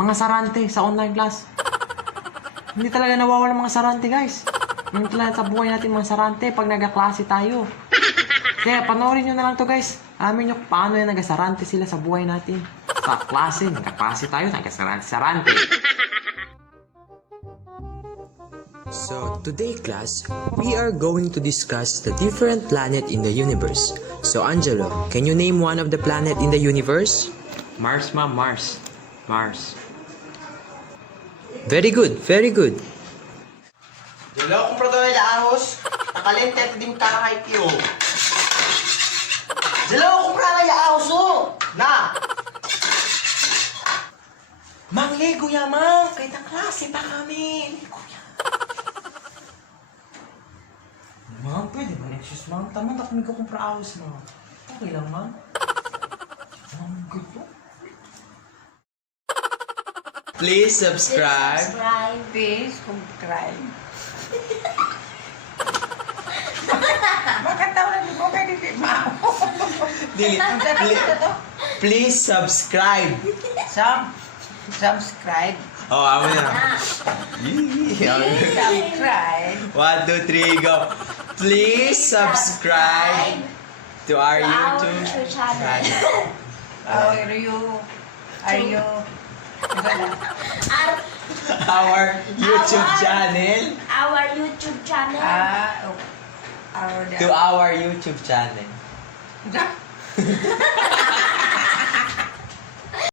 mga sarante sa online class. Hindi talaga nawawala mga sarante, guys. Yung talaga sa buhay natin mga sarante pag nagkaklase tayo. Kaya panoorin nyo na lang to, guys. Amin nyo paano yung nagasarante sila sa buhay natin. Sa klase, nagkaklase tayo, nagasarante-sarante. So, today class, we are going to discuss the different planet in the universe. So, Angelo, can you name one of the planet in the universe? Mars, ma'am. Mars. Mars. Very good, very good. Dilo kong proto na ahos, nakalente at dim kakay kiyo. Dilo kong prana ya ahos o! Na! Mang Lego ya, mang! Kahit ang klase pa kami! Ma'am, pwede ba excuse, ma'am? Tama na kung kumpra ahos, ma'am. Okay lang, ma'am? Ma'am, good po. Please subscribe. Please subscribe. Bakit tawag na ko kay Dili Mao? Please subscribe. Subscribe. Oh, amin na. Subscribe. 1, 2, 3, go. Please subscribe to our YouTube channel. Are you Our YouTube channel. Our YouTube channel. our To our YouTube channel.